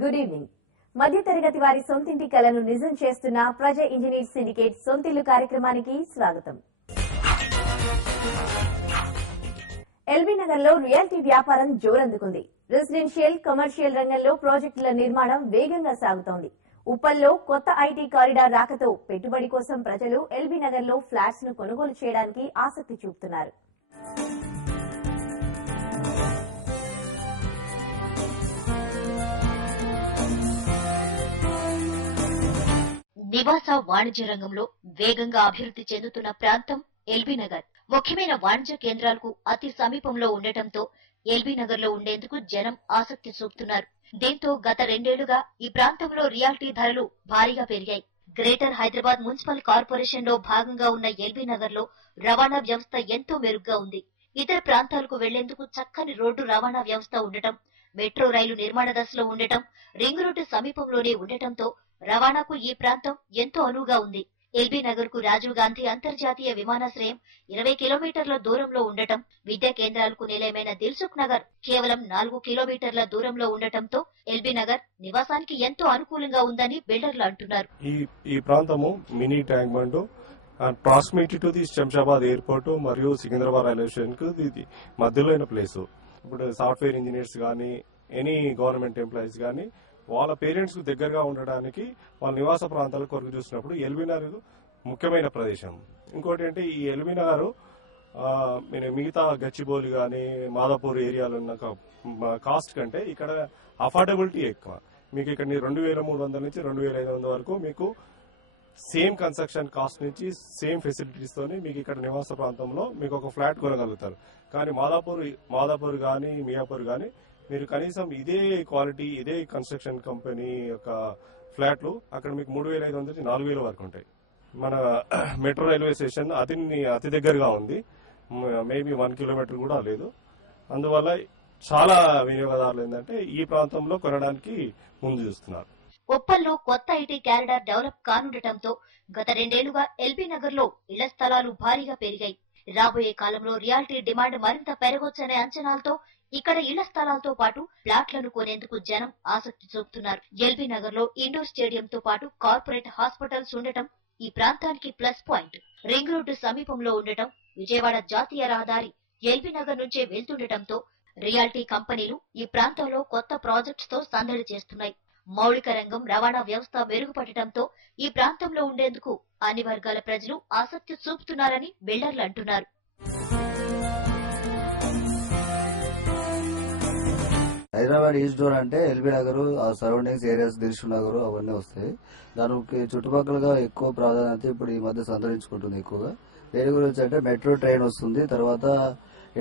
Good evening. మధ్యతరగతి వారి సొంతింటి కలను నిజం చేస్తున్న ప్రజా ఇంజనీర్ సిండికేట్ సొంతిల్లు కార్యక్రమానికి స్వాగతం. ఎల్బీ నగర్ లో రియాలిటీ వ్యాపారం జోరందుకుంది. రెసిడెన్షియల్, కమర్షియల్ రంగంలో ప్రాజెక్టుల నిర్మాణం వేగంగా సాగుతోంది. ఉప్పల్లో కొత్త ఐటీ కారిడార్ రాకతో పెట్టుబడి కోసం ప్రజలు ఎల్బీ నగర్ లో ఫ్లాట్స్ ను కొనుగోలు చేయడానికి ఆసక్తి చూపుతున్నారు. నివాస వాణిజ్య రంగంలో వేగంగా అభివృద్ధి చెందుతున్న ప్రాంతం ఎల్బీ నగర్. ముఖ్యమైన వాణిజ్య కేంద్రాలకు అతి సమీపంలో ఉండటంతో ఎల్బీ నగర్ లో ఉండేందుకు జనం ఆసక్తి చూపుతున్నారు. దీంతో గత 2 ఏళ్లుగా ఈ ప్రాంతంలో రియాలిటీ ధరలు భారీగా పెరిగాయి. గ్రేటర్ హైదరాబాద్ మున్సిపల్ కార్పొరేషన్ లో భాగంగా ఉన్న ఎల్బీ నగర్ లో రవాణా వ్యవస్థ ఎంతో మెరుగ్గా ఉంది. ఇతర ప్రాంతాలకు వెళ్లేందుకు చక్కని రోడ్డు రవాణా వ్యవస్థ ఉండటం, మెట్రో రైలు నిర్మాణ దశలో ఉండటం, రింగ్ రోడ్డు సమీపంలోనే ఉండటంతో రవాణాకు ఈ ప్రాంతం ఎంతో అనువుగా ఉంది. ఎల్బీ నగర్ కు రాజీవ్ గాంధీ అంతర్జాతీయ విమానాశ్రయం 20 కిలోమీటర్ల దూరంలో ఉండటం, విద్యా కేంద్రాలకు నిలయమైన దిల్సుఖ్ నగర్ కేవలం 4 కిలోమీటర్ల దూరంలో ఉండటంతో ఎల్బీ నగర్ నివాసానికి ఎంతో అనుకూలంగా ఉందని బిల్డర్లు అంటున్నారు. ఈ ప్రాంతము mini tank bund proximity to the Shamshabad airport మరియు సికింద్రాబాద్ రైల్వే స్టేషన్ కు ఇది మధ్యలో అయిన ప్లేస్. ఇప్పుడు సాఫ్ట్వేర్ ఇంజనీర్స్ గానీ, ఎనీ గవర్నమెంట్ ఎంప్లాయీస్ గానీ వాళ్ళ పేరెంట్స్ కు దగ్గరగా ఉండడానికి వాళ్ళ నివాస ప్రాంతాల కొరకు చూసినప్పుడు ఎల్బీ నగర్ ముఖ్యమైన ప్రదేశం. ఇంకోటి అంటే ఈ ఎల్బీ నగర్ మిగతా గచ్చిబౌలి గానీ, మాదాపూర్ ఏరియాలో ఉన్న కాస్ట్ కంటే ఇక్కడ అఫోర్డబిలిటీ ఎక్కువ. మీకు ఇక్కడ 2300 నుంచి 2500 వరకు మీకు సేమ్ కన్స్ట్రక్షన్ కాస్ట్ నుంచి సేమ్ ఫెసిలిటీస్ తోని మీకు ఇక్కడ నివాస ప్రాంతంలో మీకు ఒక ఫ్లాట్ కొనగలుగుతారు. కానీ మాదాపూర్ గానీ, మియాపూర్ గానీ మీరు కనీసం ఇదే క్వాలిటీ, ఇదే కన్స్ట్రక్షన్ కంపెనీ యొక్క ఫ్లాట్లు అక్కడ మీకు 3500 నుంచి 4000 వరకు ఉంటాయి. మన మెట్రో రైల్వే స్టేషన్ అతి దగ్గరగా ఉంది. మేబీ 1 కిలోమీటర్ కూడా లేదు. అందువల్ల చాలా వినియోగదారులు ఏంటంటే ఈ ప్రాంతంలో కొనడానికి ముందు చూస్తున్నారు. ఉప్పల్లో కొత్త ఐటీ కారిడార్ డెవలప్ కానుండటంతో గత 2 ఏళ్లుగా ఎల్బీ నగర్ లో ఇళ్ల స్థలాలు భారీగా పెరిగాయి. రాబోయే కాలంలో రియాలిటీ డిమాండ్ మరింత పెరగొచ్చనే అంచనాలతో ఇక్కడ ఇళ్ల స్థలాలతో పాటు ఫ్లాట్లను కొనేందుకు జనం ఆసక్తి చూపుతున్నారు. ఎల్బీ నగర్ లో ఇండోర్ స్టేడియంతో పాటు కార్పొరేట్ హాస్పిటల్స్ ఉండటం ఈ ప్రాంతానికి ప్లస్ పాయింట్. రింగ్ రోడ్డు సమీపంలో ఉండటం, విజయవాడ జాతీయ రహదారి ఎల్బీ నగర్ నుంచే వెళ్తుండటంతో రియాలిటీ కంపెనీలు ఈ ప్రాంతంలో కొత్త ప్రాజెక్ట్స్ తో సందడి చేస్తున్నాయి. మౌలిక రంగం, రవాణా వ్యవస్థ మెరుగుపడటంతో ఈ ప్రాంతంలో ఉండేందుకు అన్ని వర్గాల ప్రజలు ఆసక్తి చూపుతున్నారని బిల్డర్లు అంటున్నారు. హైదరాబాద్ ఈస్ట్ డోర్ అంటే LB Nagar, surroundings areas, Dilsukh Nagar అవన్నీ వస్తాయి. దానికి చుట్టుపక్కలగా ఎక్కువ ప్రాధాన్యత ఇప్పుడు ఈ మధ్య సంతరించుకుంటుంది ఎక్కువగా. దేని గురించి అంటే మెట్రో ట్రైన్ వస్తుంది, తర్వాత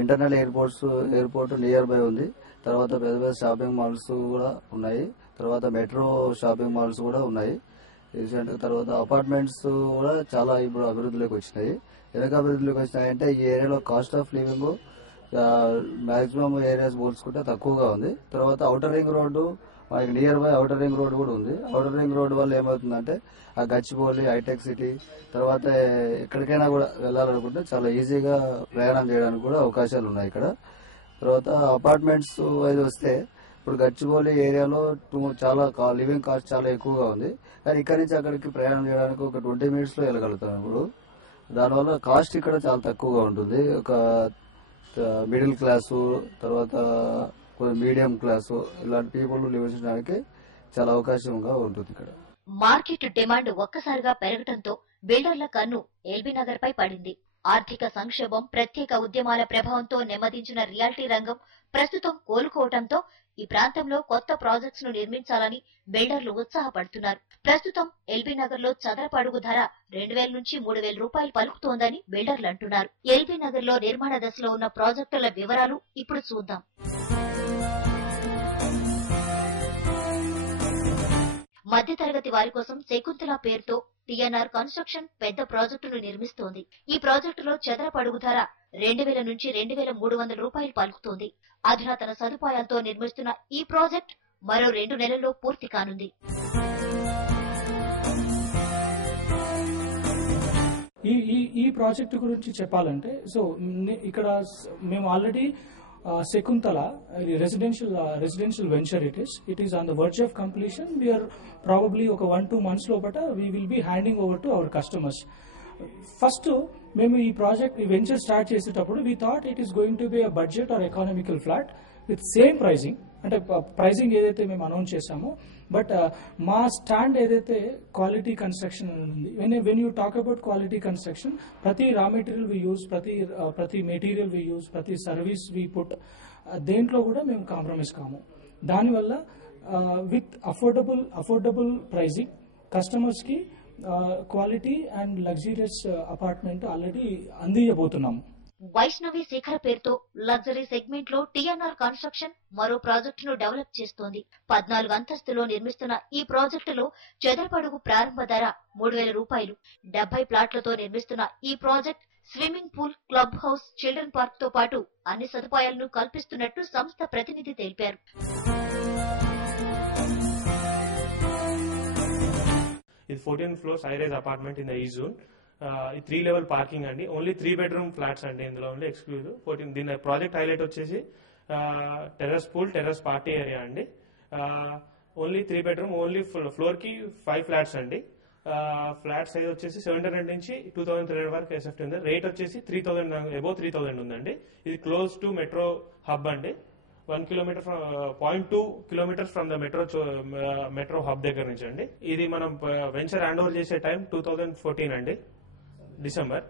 ఇంటర్నల్ ఎయిర్పోర్ట్ నియర్ బై ఉంది, తర్వాత పెద్ద పెద్ద షాపింగ్ మాల్స్ కూడా ఉన్నాయి, తర్వాత మెట్రో షాపింగ్ మాల్స్ కూడా ఉన్నాయి. తర్వాత అపార్ట్మెంట్స్ కూడా చాలా ఇప్పుడు అభివృద్ధిలోకి వచ్చినాయి. ఎందుకు అభివృద్ధిలోకి వచ్చినాయంటే ఈ ఏరియాలో cost of living maximum areas పోల్చుకుంటే తక్కువగా ఉంది. తర్వాత ఔటర్ రింగ్ రోడ్డు మనకి near by outer ring road కూడా ఉంది. ఔటర్ రింగ్ రోడ్ వల్ల ఏమవుతుందంటే ఆ గచ్చిబౌలి, హైటెక్ సిటీ, తర్వాత ఎక్కడికైనా కూడా వెళ్లాలనుకుంటే చాలా ఈజీగా ప్రయాణం చేయడానికి కూడా అవకాశాలు ఉన్నాయి ఇక్కడ. తర్వాత అపార్ట్మెంట్స్ వైజ్ వస్తే ఇప్పుడు గచ్చిబౌలి ఏరియాలో చాలా లివింగ్ కాస్ట్ చాలా ఎక్కువగా ఉంది. కానీ ఇక్కడి నుంచి అక్కడికి ప్రయాణం చేయడానికి ఒక 20 మినిట్స్ లో వెళ్ళగలుగుతాం. ఇప్పుడు దానివల్ల కాస్ట్ ఇక్కడ చాలా తక్కువగా ఉంటుంది. ఒక మిడిల్ క్లాసు, తర్వాత మీడియం క్లాసు ఇలాంటి పీపుల్ నివసించడానికి చాలా అవకాశంగా ఉంటుంది ఇక్కడ. మార్కెట్ డిమాండ్ ఒక్కసారిగా పెరగడంతో బిల్డర్ల కన్ను ఎల్బీ నగర్ పై పడింది. ఆర్థిక సంక్షోభం, ప్రత్యేక ఉద్యమాల ప్రభావంతో నెమ్మదించిన రియాలిటీ రంగం ప్రస్తుతం కోలుకోవడంతో ఈ ప్రాంతంలో కొత్త ప్రాజెక్ట్స్ ను నిర్మించాలని బిల్డర్లు ఉత్సాహపడుతున్నారు. ప్రస్తుతం ఎల్బీ నగర్ లో చదరపు అడుగు ధర 2000 నుంచి 3000 రూపాయలు పలుకుతోందని బిల్డర్లు అంటున్నారు. ఎల్బీ నగర్ లో నిర్మాణ దశలో ఉన్న ప్రాజెక్టుల వివరాలు ఇప్పుడు చూద్దాం. మధ్యతరగతి వారి కోసం శకుంతల పేరుతో టీఎన్ఆర్ కన్స్ట్రక్షన్ పెద్ద ప్రాజెక్టును నిర్మిస్తోంది. ఈ ప్రాజెక్టులో చదరపు అడుగు ధర 2000 నుంచి 2300 రూపాయలు పలుకుతోంది. అధునాతన సదుపాయాలతో నిర్మిస్తున్న ఈ ప్రాజెక్ట్ మరో 2 నెలల్లో పూర్తి కానుంది. ఈ ప్రాజెక్టు గురించి చెప్పాలంటే, సో ఇక్కడ మేము already Sekuntala, residential venture it is. It is on the verge of completion. We are probably 1-2 months lopata we will be handing over to our customers. First, మేము ఈ ప్రాజెక్ట్ ఈ వెంచర్ స్టార్ట్ చేసేటప్పుడు we thought it is going to be a budget or economical flat with same pricing. అంటే pricing ఏదైతే మేము announce చేసామో but మా stand ఏదైతే క్వాలిటీ కన్స్ట్రక్షన్ ఉంది. When you talk about quality construction, ప్రతి రా మెటీరియల్ వి యూజ్, ప్రతి material we use, ప్రతి సర్వీస్ వి పుట్, దేంట్లో కూడా మేము కాంప్రమైజ్ కాము. దానివల్ల విత్ అఫోర్డబుల్ ప్రైజింగ్ కస్టమర్స్ కి quality and luxurious apartment already అందియబోతున్నాము. వైష్ణవి శిఖర పేరుతో లగ్జరీ సెగ్మెంట్ లో టీఎన్ఆర్ కన్స్ట్రక్షన్ మరో ప్రాజెక్టును డెవలప్ చేస్తోంది. 14 అంతస్తులో నిర్మిస్తున్న ఈ ప్రాజెక్టులో చదరపడుగు ప్రారంభ ధర 3,000 రూపాయలు. 70 ప్లాట్లతో నిర్మిస్తున్న ఈ project swimming pool, club house, children park తో పాటు అన్ని సదుపాయాలను కల్పిస్తున్నట్టు సంస్థ ప్రతినిధి తెలిపారు. ఇది 14 floors high rise apartment in the ఈ జోన్. 3 లెవెల్ పార్కింగ్ అండి. ఓన్లీ 3 బెడ్రూమ్ ఫ్లాట్స్ అండి ఇందులో, ఓన్లీ ఎక్స్క్లూజివ్ 14. దీని ప్రాజెక్ట్ హైలైట్ వచ్చేసి terrace pool, terrace party area అండి. ఓన్లీ 3 బెడ్రూమ్, ఓన్లీ ఫ్లోర్ కి 5 ఫ్లాట్స్ అండి. ఫ్లాట్ సైజ్ వచ్చేసి 700 నుంచి 2,300 వరకు ఎస్ఎఫ్టీ ఉంది. రేట్ వచ్చేసి 3,000 అబౌవ్ 3,000 ఉందండి. ఇది క్లోజ్ టు మెట్రో హబ్ అండి. 1 kilometre 0.2 kilometres from the metro hub దగ్గర నుంచి అండి. ఇది మనం వెంచర్ హ్యాండ్ ఓవర్ చేసే టైం 2014 అండి, డిసెంబర్.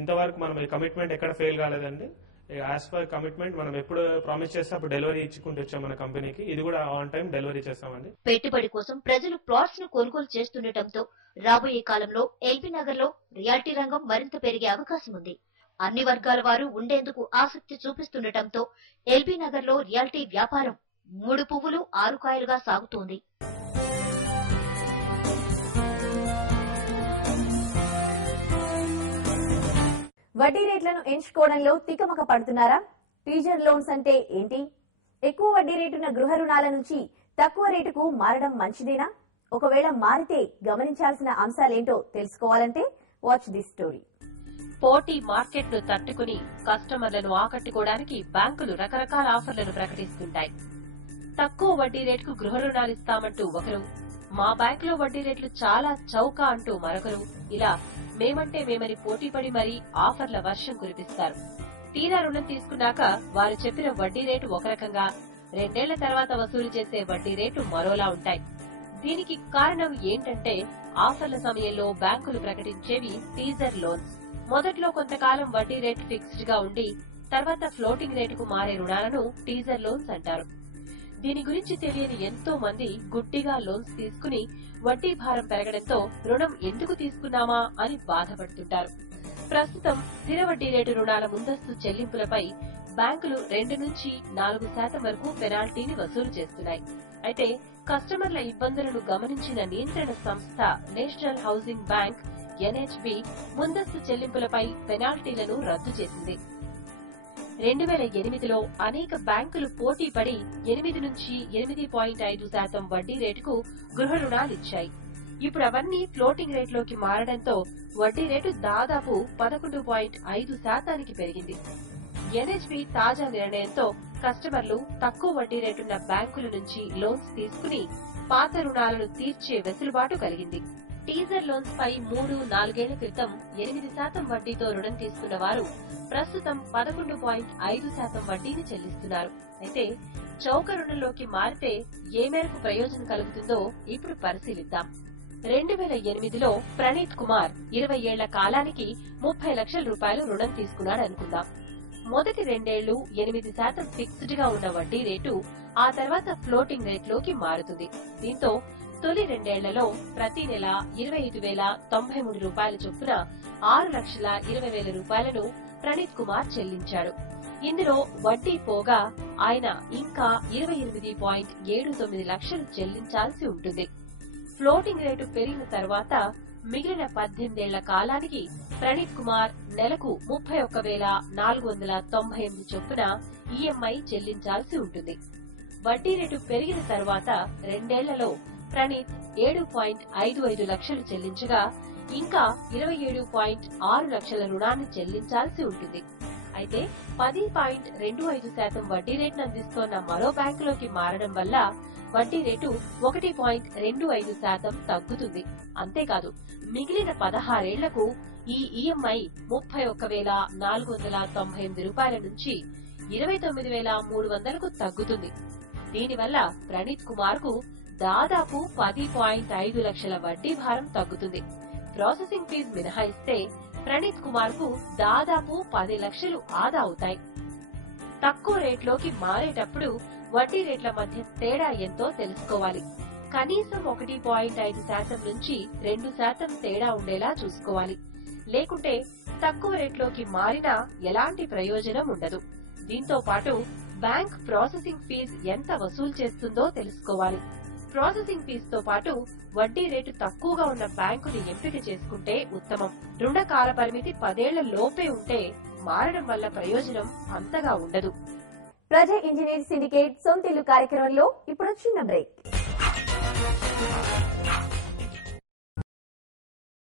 ఇంతవరకు మనం ఈ కమిట్మెంట్ ఎక్కడ ఫెయిల్ కాలేదండి. యాజ్ పర్ కమిట్మెంట్ మనం ఎప్పుడు ప్రామిస్ చేస్తే అప్పుడు డెలివరీ ఇచ్చుకుంటూ వచ్చాం మన కంపెనీకి. ఇది కూడా ఆన్ టైం డెలివరీ చేస్తామండి. పెట్టుబడి కోసం ప్రజలు ప్లాట్స్ ను కొనుగోలు చేస్తుండటంతో రాబోయే కాలంలో ఎల్బీ నగర్ లో రియాలిటీ రంగం మరింత పెరిగే అవకాశం ఉంది. అన్ని వర్గాల వారు ఉండేందుకు ఆసక్తి చూపిస్తుండటంతో ఎల్బీ నగర్ లో రియాలిటీ వ్యాపారం 3 పువ్వులు 6 కాయలుగా సాగుతోంది. వడ్డీ రేట్లను ఎంచుకోవడంలో తికమక పడుతున్నారా? టీజర్ లోన్స్ అంటే ఏంటి? ఎక్కువ వడ్డీ రేటున్న గృహ రుణాల నుంచి తక్కువ రేటుకు మారడం మంచిదేనా? ఒకవేళ మారితే గమనించాల్సిన అంశాలేంటో తెలుసుకోవాలంటే వాచ్ దిస్ స్టోరీ. పోటీ మార్కెట్ను తట్టుకుని కస్టమర్లను ఆకట్టుకోవడానికి బ్యాంకులు రకరకాల ఆఫర్లను ప్రకటిస్తుంటాయి. తక్కువ వడ్డీ రేటుకు గృహ రుణాలిస్తామంటూ ఒకరు, మా బ్యాంకులో వడ్డీ రేట్లు చాలా చౌక అంటూ మరొకరు, ఇలా మేమంటే మేమని పోటీపడి మరీ ఆఫర్ల వర్షం కురిపిస్తారు. తీరా రుణం తీసుకున్నాక వారు చెప్పిన వడ్డీ రేటు ఒక రకంగా, 2 ఏళ్ల తర్వాత వసూలు చేసే వడ్డీ రేట్లు మరోలా ఉంటాయి. దీనికి కారణం ఏంటంటే ఆఫర్ల సమయంలో బ్యాంకులు ప్రకటించేవి టీజర్ లోన్స్. మొదట్లో కొంతకాలం వడ్డీ రేటు ఫిక్స్డ్ గా ఉండి తర్వాత ఫ్లోటింగ్ రేటుకు మారే రుణాలను టీజర్ లోన్స్ అంటారు. దీని గురించి తెలియని ఎంతో మంది గుడ్డిగా లోన్స్ తీసుకుని వడ్డీ భారం పెరగడంతో రుణం ఎందుకు తీసుకున్నామా అని బాధపడుతుంటారు. ప్రస్తుతం స్థిర వడ్డీ రేటు రుణాల ముందస్తు చెల్లింపులపై బ్యాంకులు 2 నుంచి 4% వరకు పెనాల్టీని వసూలు చేస్తున్నాయి. అయితే కస్టమర్ల ఇబ్బందులను గమనించిన నియంత్రణ సంస్థ నేషనల్ హౌసింగ్ బ్యాంక్ ఎన్హెచ్బి ముందస్తు చెల్లింపులపై పెనాల్టీలను రద్దు చేసింది. 2008లో అనేక బ్యాంకులు పోటీ పడి 8 నుంచి 8.5% వడ్డీ రేటుకు గృహ రుణాలిచ్చాయి. ఇప్పుడు అవన్నీ ఫ్లోటింగ్ రేట్లోకి మారడంతో వడ్డీ రేటు దాదాపు 11.5% పెరిగింది. ఎన్హెచ్బి తాజా నిర్ణయంతో కస్టమర్లు తక్కువ వడ్డీ రేటున్న బ్యాంకుల నుంచి లోన్స్ తీసుకుని పాత రుణాలను తీర్చే వెసులుబాటు కలిగింది. టీజర్ లోన్స్ పై 3-4 ఏళ్ల క్రితం 8% వడ్డీతో రుణం తీసుకున్న వారు ప్రస్తుతం 11.5% వడ్డీని చెల్లిస్తున్నారు. అయితే చౌక రుణంలోకి మారితే ఏ మేరకు ప్రయోజనం కలుగుతుందో ఇప్పుడు పరిశీలిద్దాం. 2008లో ప్రణీత్ కుమార్ 20 ఏళ్ల కాలానికి 30 లక్షల రూపాయలు రుణం తీసుకున్నాడనుకుందాం. మొదటి 2 ఏళ్లు 8% ఫిక్స్డ్ గా ఉన్న వడ్డీ రేటు ఆ తర్వాత ఫ్లోటింగ్ రేట్లోకి మారుతుంది. దీంతో తొలి 2 ఏళ్లలో ప్రతి నెల 25,093 రూపాయల చొప్పున 6,20,000 రూపాయలను ప్రణీత్ కుమార్ చెల్లించాడు. ఇందులో వడ్డీ పోగా ఆయన ఇంకా 28.79 లక్షలు చెల్లించాల్సి ఉంటుంది. ఫ్లోటింగ్ రేటు పెరిగిన తర్వాత మిగిలిన 18 ఏళ్ల కాలానికి ప్రణీత్ కుమార్ నెలకు 31,498 చొప్పున ఈఎంఐ చెల్లించాల్సి ఉంటుంది. వడ్డీ రేటు పెరిగిన తర్వాత 2 ఏళ్లలో ప్రణీత్ 7.55 లక్షలు చెల్లించగా ఇంకా 27.6 లక్షల రుణాన్ని చెల్లించాల్సి ఉంటుంది. అయితే 10.25% వడ్డీ రేటును అందిస్తోన్న మరో బ్యాంకులోకి మారడం వల్ల వడ్డీ రేటు 1.25% తగ్గుతుంది. అంతేకాదు మిగిలిన 16 ఏళ్లకు ఈ ఈఎంఐ 31,498 రూపాయల నుంచి 29,300కు తగ్గుతుంది. దీనివల్ల ప్రణీత్ కుమార్ కు దాదాపు 10.5 లక్షల వడ్డీ భారం తగ్గుతుంది. ప్రాసెసింగ్ ఫీజు మినహాయిస్తే ప్రణీత్ కుమార్ కు దాదాపు 10 లక్షలు ఆదా అవుతాయి. తక్కువ రేట్లోకి మారేటప్పుడు వడ్డీ రేట్ల మధ్య తేడా ఎంతో తెలుసుకోవాలి. కనీసం 1.5% నుంచి 2% తేడా ఉండేలా చూసుకోవాలి. లేకుంటే తక్కువ రేట్లోకి మారినా ఎలాంటి ప్రయోజనం ఉండదు. దీంతో పాటు బ్యాంక్ ప్రాసెసింగ్ ఫీజు ఎంత వసూలు చేస్తుందో తెలుసుకోవాలి. ప్రాసెసింగ్ ఫీజుతో పాటు వడ్డీ రేటు తక్కువగా ఉన్న బ్యాంకుని ఎంపిక చేసుకుంటే ఉత్తమం. రుణ కాల పరిమితి 10 ఏళ్ల లోపే ఉంటే మారడం వల్ల ప్రయోజనం అంతగా ఉండదు. ప్రజా ఇంజనీర్ సిండికేట్ సొంతిల్లు కార్యక్రమంలో ఇప్పుడు చిన్న బ్రేక్.